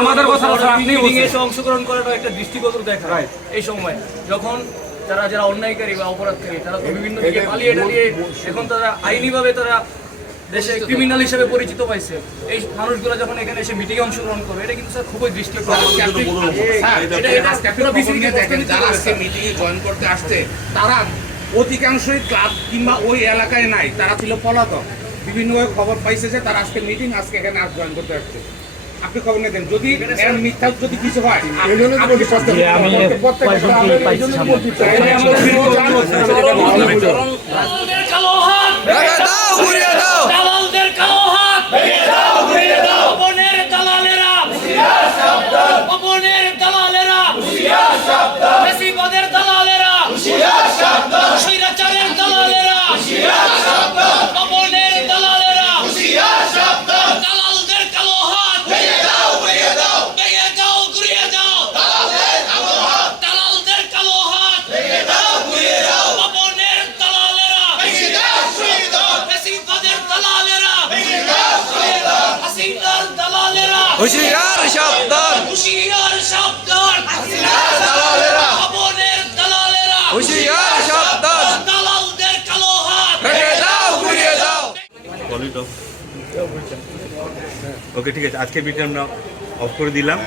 আমাদের কথা এসে অংশগ্রহণ করাটা একটা দৃষ্টিগত দেখা এই সময় যখন যারা অন্যায়কারী বা অপরাধকারী তারা তো বিভিন্ন দিকে পালিয়ে টালিয়ে এখন তারা আইনিভাবে তারা দেশে ক্রিমিনাল হিসেবে পরিচিত পাইছে। এই মানুষগুলো যখন এখানে এসে মিটিংয়ে অংশগ্রহণ করবে এটা কিন্তু স্যার খুবই দৃষ্টিকটু। যারা আজকে মিটিংয়ে জয়েন করতে আসছে তারা অধিকাংশই ক্লাব কিংবা ওই এলাকায় নাই, তারা ছিল পলাতক। বিভিন্নভাবে খবর পাইছে যে তারা আজকে মিটিং আজকে এখানে জয়েন করতে আসছে। আপনি খবর নিয়ে দেন, যদি এর মিথ্যা যদি কিছু হয় হুঁশিয়ার সাবধান, হুঁশিয়ার সাবধান, খবরের দালালেরা, হুঁশিয়ার সাবধান, দালালদের কালো হাত ভেঙে দাও, ঘুরিয়ে দাও। ওকে, ঠিক আছে, আজকে মিটিং আমরা অফ করে দিলাম।